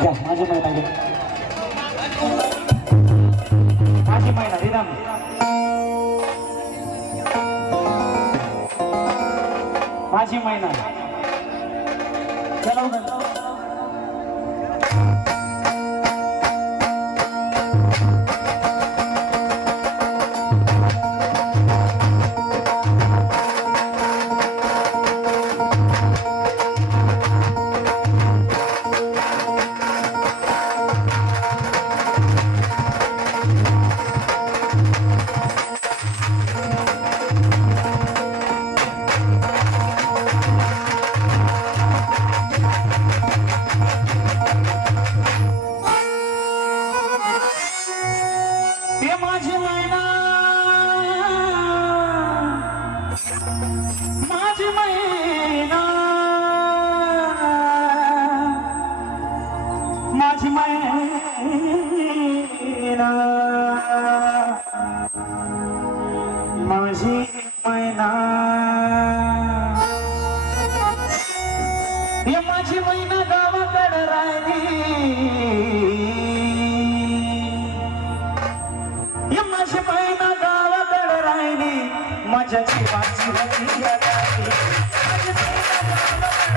घ्या माझी महिना घ्या माझी महिना रिदम माझी महिना चला उधर माझी मैना गावाकडे राहिली माझी मैना गावाकडे राहिली माझ्या जीवाची रतिया राहिली माझ्या जीवाची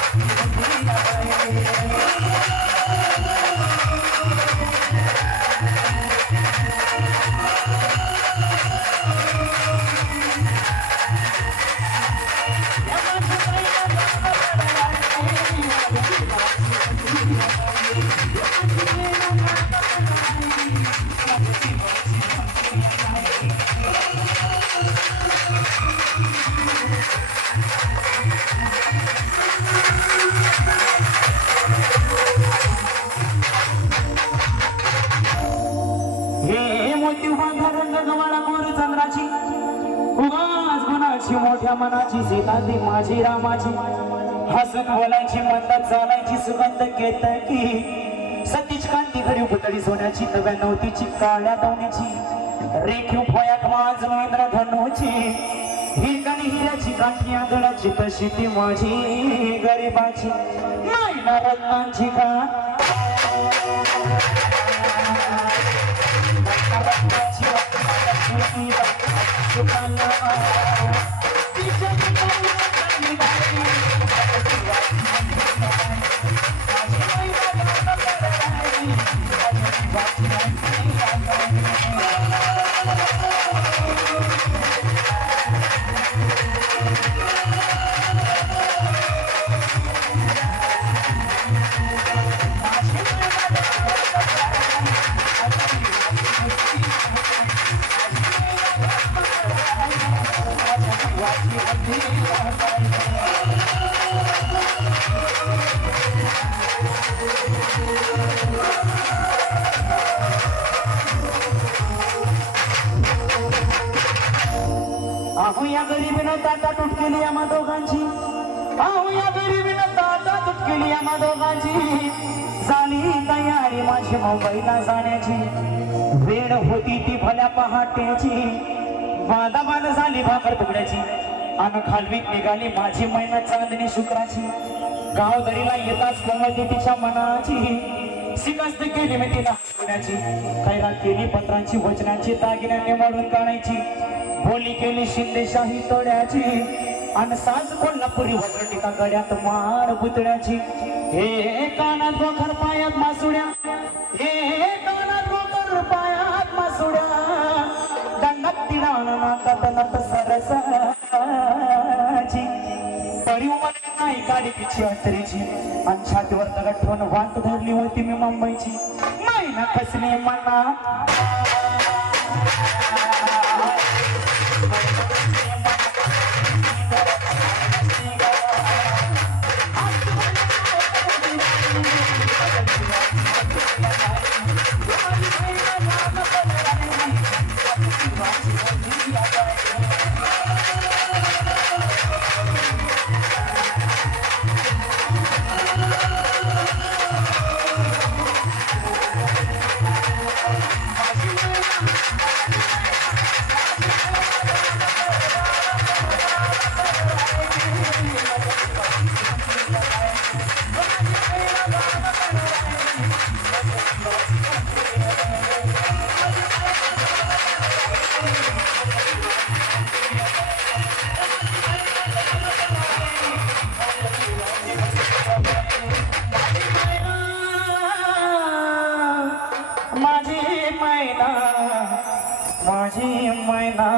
रतिया राहिली मोठ्या मनाची सीता ती माझी रामाची हसून बोलायची मंदात चालायची सुगंध घेत की सतीच कांती घरी पुतळी सोन्याची नव्या नवतीची काळ्या दवण्याची रेखीव फयात माझ महेंद्र धनुची ही गणी हिऱ्याची काठी आदळाची तशी ती माझी गरीबाची नाही ना रत्नांची का आहो या गरिबीनं ताटा तुटकेली आम्हा दोघांची आहो या गरिबीनं ताटा तुटकेली आम्हा दोघांची झाली तयारी माझी मुंबईला जाण्याची वेळ होती ती भल्या पहाटेची वादावाद झाली भाकर तुकड्याची अन खालवीत निघाली माझी मैना चांदणी शुक्राची गाव दरीला येताच कोमलती तिच्या मनाची शिकस्त केली मी तिला हसण्याची खैरात केली पत्रांची वचनांची दागिन्याने वाढून काढायची बोली केली शिंदेशाही तोड्याची अन साज कोल्हापुरी वज्रटिका गड्यात मार पुतळ्याची हे कानात गोखर पायात मासुड्या हे कानात गोखर पायात मासुड्या गंगात तिडाण नाकात नत सरसाची तरी उमरली नाही काळी पिची अंतरीची अन छातीवर दगड ठेवून वाट धरली होती मी मुंबईची मैना कसली मना मैना माझी मैना